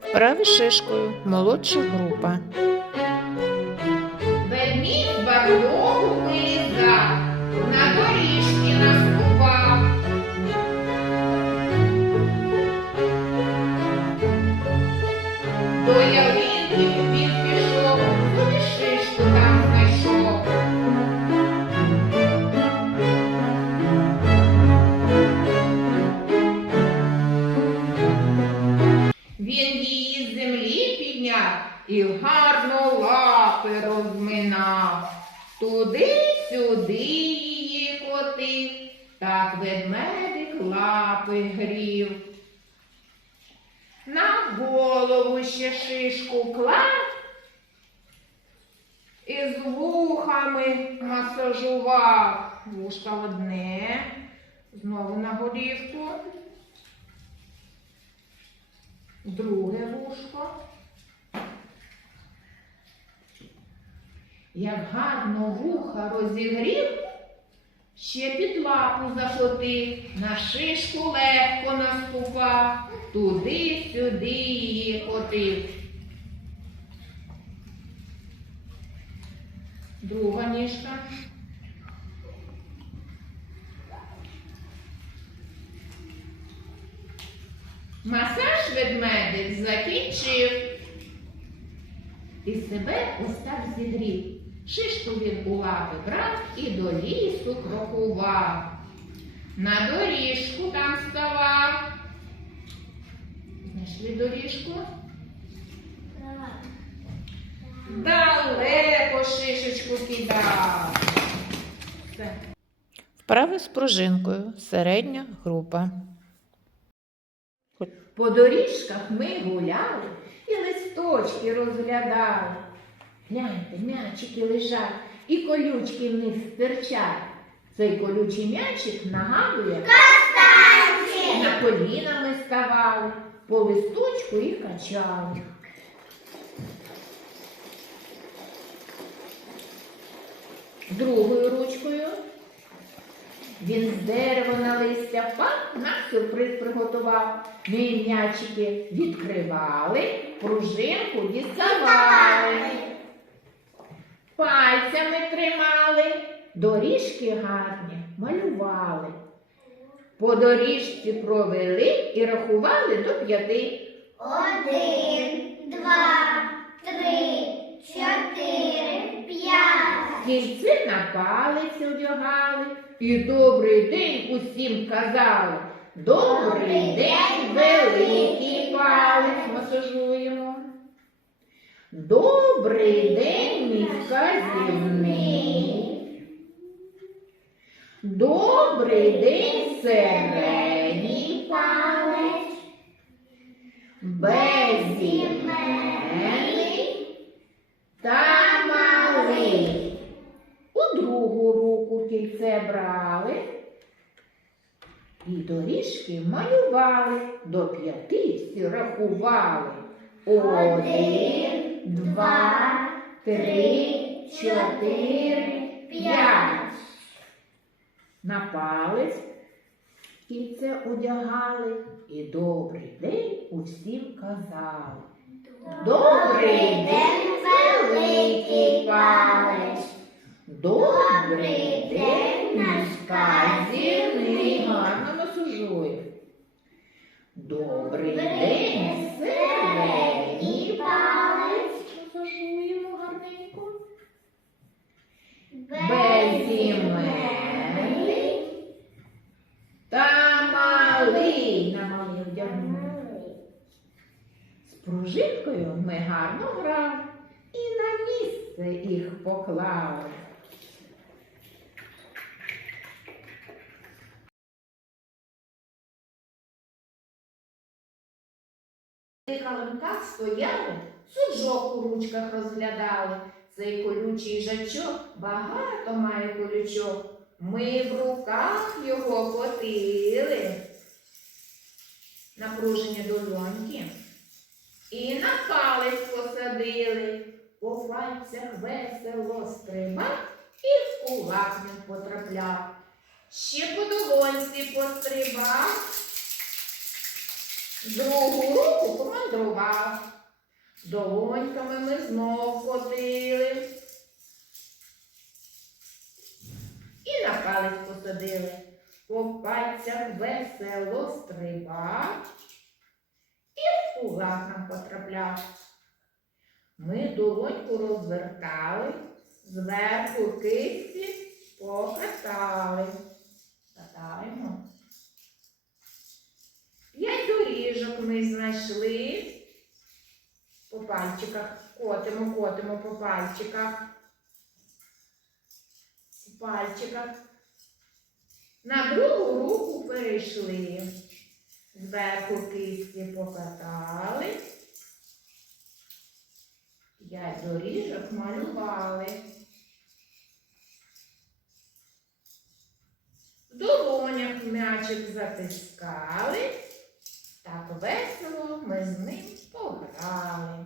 Вправи шишкою. Молодша група. Верніть з і гарно лапи розминав. Туди-сюди її котив, так ведмедик лапи грів. На голову ще шишку клав і з вухами масажував. Вушка одне, знову на голівку. Друге вушко. Як гарно вуха розігрів, ще під лапу захотив, на шишку легко наступав, туди-сюди її котив. Друга ніжка. Масаж ведмедик закінчив. І себе ось так зігрів. Шишку він у лапи брав і до лісу крокував. На доріжку там ставав. Знайшли доріжку? Далеко шишечку кидав. Все. Вправи з пружинкою. Середня група. По доріжках ми гуляли і листочки розглядали. Гляньте, м'ячики лежать і колючки в них стирчать. Цей колючий м'ячик нагадує Кастанці! На коліна ми ставали, по листочку і качали. Другою ручкою він з дерева на листя впав, на сюрприз приготував. Ми м'ячики відкривали, пружинку діставали. Пальцями тримали, доріжки гарні малювали. По доріжці провели і рахували до п'яти. Один, два, три, чотири, п'ять. Кільці на палець одягали і добрий день усім казали. Добрий день, Добрий день, мій вказівний. Добрий день, середній палець. Безіменний та малий. У другу руку кільце брали і доріжки малювали, до п'яти всі рахували. Один, два, три, чотири, п'ять. На палець кільце одягали і добрий день усім казали. Добрий день, великий палець. Добрий день, наш казівний. Гарно масажує. Добрий день, середній палець. Масажуємо гарненько. Безіменний та малий. На малий вдягнули. З пружинкою ми гарно грали і на місце їх поклали. Калинка стояли, суджок у ручках розглядали. Цей колючий жачок багато має колючок. Ми в руках його котили. Напружені долоньки. І на палець посадили. По пальцях весело стрибав і в кулак не потрапляв. Ще по долоньці пострибав Другу руку помандрував. Долоньками ми знов ходили. І на палець посадили. По пальцях весело стрибав і в кулак нам потрапляв. Ми долоньку розвертали, зверху кисті покатали. Катаємо. Ми знайшли. По пальчиках котимо, котимо по пальчиках. По пальчиках. На другу руку перейшли. Зверху кисті покатали. П'ять доріжок малювали. В долонях м'ячик затискали весело ми з ним пограли.